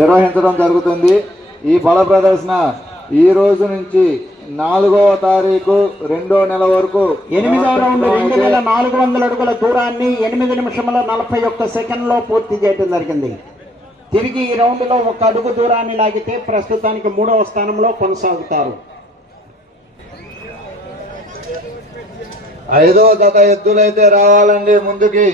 నిర్వహించడం జరుగుతుంది. ఈ బల ప్రదర్శన ఈ రోజు నుంచి 4వ తారీఖు 2వ నెల వరకు 8వ రౌండ్ 2400 అడుగుల దూరాన్ని 8 నిమిషముల 41 సెకండ్లో పూర్తి చేయడం జరిగింది. తిరిగి ఈ రౌండ్ లో 1 అడుగు దూరాన్ని లాగితే ప్రస్తుతానికి 3వ స్థానంలో కొనసాగుతారు. 5వ జత ఎద్దులైతే రావాలండి ముందుకి.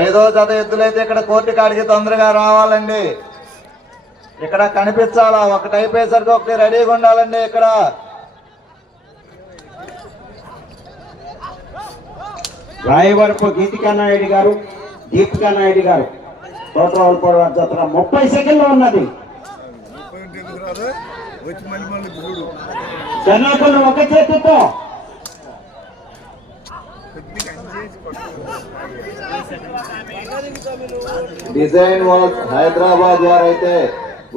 5వ జత ఎద్దులైతే ఇక్కడ కోర్టు కాడికి తొందరగా రావాలండి. ఇక్కడ కనిపించాలా, ఒకటి అయిపోయేసరికి ఒకటి రెడీగా ఉండాలండి. ఇక్కడ రాయవరపు గీతికా నాయుడు గారు, దీపికా నాయుడు గారు తోటరావులపాడు జత 30 సెకండ్లు ఉన్నది. జనాభాను ఒక చేతితో డిజైన్ వర్క్ హైదరాబాద్ వారైతే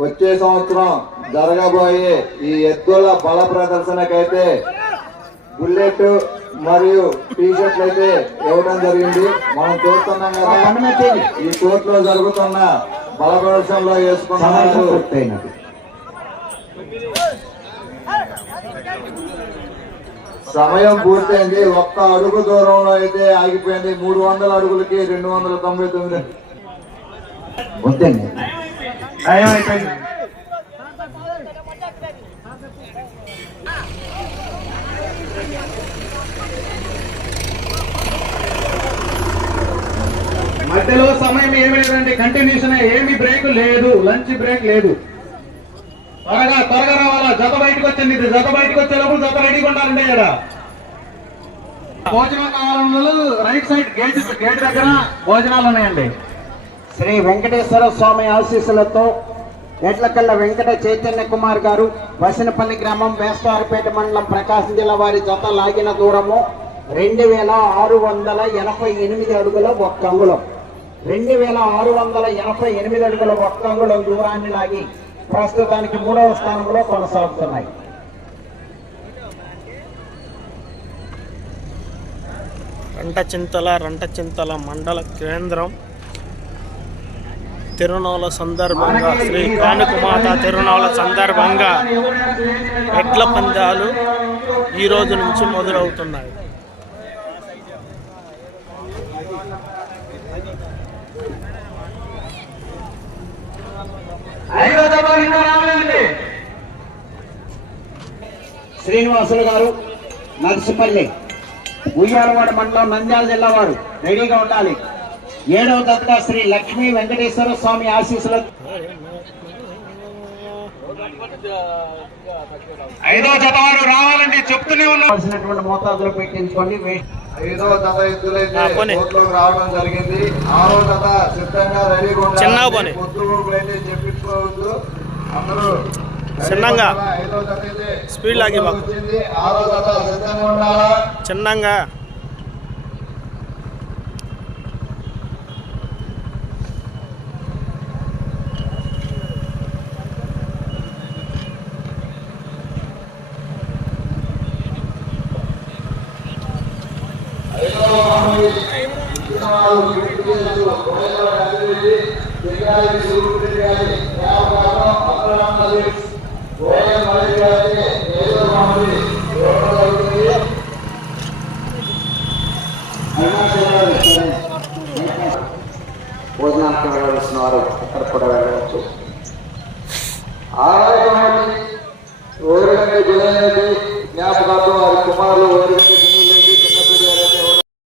వచ్చే సంవత్సరం జరగబోయే ఈ ఎద్దుల బల ప్రదర్శనకైతే బుల్లెట్ మరియు టీ షర్ట్లు అయితే ఇవ్వడం జరిగింది. మనం చూస్తున్నాం కదా, ఈ కోర్టులో జరుగుతున్న బల ప్రదర్శనలో వేసుకున్నారు. సమయం పూర్తయింది. 1 అడుగు దూరంలో అయితే ఆగిపోయింది. 300 అడుగులకి 299 వద్దండి. మధ్యలో సమయం ఏమీ లేదండి, కంటిన్యూషన్, ఏమీ బ్రేక్ లేదు, లంచ్ బ్రేక్ లేదు. త్వరగా రావాలా. జత బయటకు వచ్చింది. జత బయటకు వచ్చేటప్పుడు జత రెడీగా ఉండాలండి. ఇక్కడ భోజనం కావాలన్న రైట్ సైడ్ గేట్ దగ్గర భోజనాలు ఉన్నాయండి. శ్రీ వెంకటేశ్వర స్వామి ఆశీస్సులతో ఎడ్లకల్ల వెంకట చైతన్య కుమార్ గారు, వసినపల్లి గ్రామం, వేస్తారిపేట మండలం, ప్రకాశం జిల్లా వారి జత లాగిన దూరము 2688 అడుగుల 1 అంగుళం. 2688 అడుగుల 1 అంగుళం దూరాన్ని లాగి ప్రస్తుతానికి 3వ స్థానంలో కొనసాగుతున్నాయి. రంటచింతల మండల కేంద్రం తిరునాళ్ళ సందర్భంగా, శ్రీ కాణికమాత తిరునాళ్ళ సందర్భంగా ఎడ్ల పందాలు ఈ రోజు నుంచి మొదలవుతున్నాయి. శ్రీనివాసులు గారు, నర్సిపల్లి, ఉయ్యాలవాడ మండలం, నంద్యాల జిల్లా వారు రెడీగా ఉండాలి. 7వ జతగా శ్రీ లక్ష్మీ వెంకటేశ్వర స్వామి ఆశీస్సులు 5వ జత వారు రావాలండి, చెప్తూనే ఉన్నాల్సినటువంటి మోతాదులు పెట్టించుకోండి. 5వ జత ఎద్దులైతే కోర్టులోకి రావడం జరిగింది. 6వ జత సిద్ధంగా రెడీగా ఉండాలి. పొద్దుగూపులైతే చెప్పించుకోవద్దు, అందరూ చిన్నంగా స్పీడ్ లాగి 6వ జత సిద్ధంగా ఉండాలా. చిన్నంగా భోజనానికి వెళ్ళవలసిన వారు అక్కడ కూడా వెళ్ళవచ్చు. జ్ఞాపకాలు వారి కుమారులు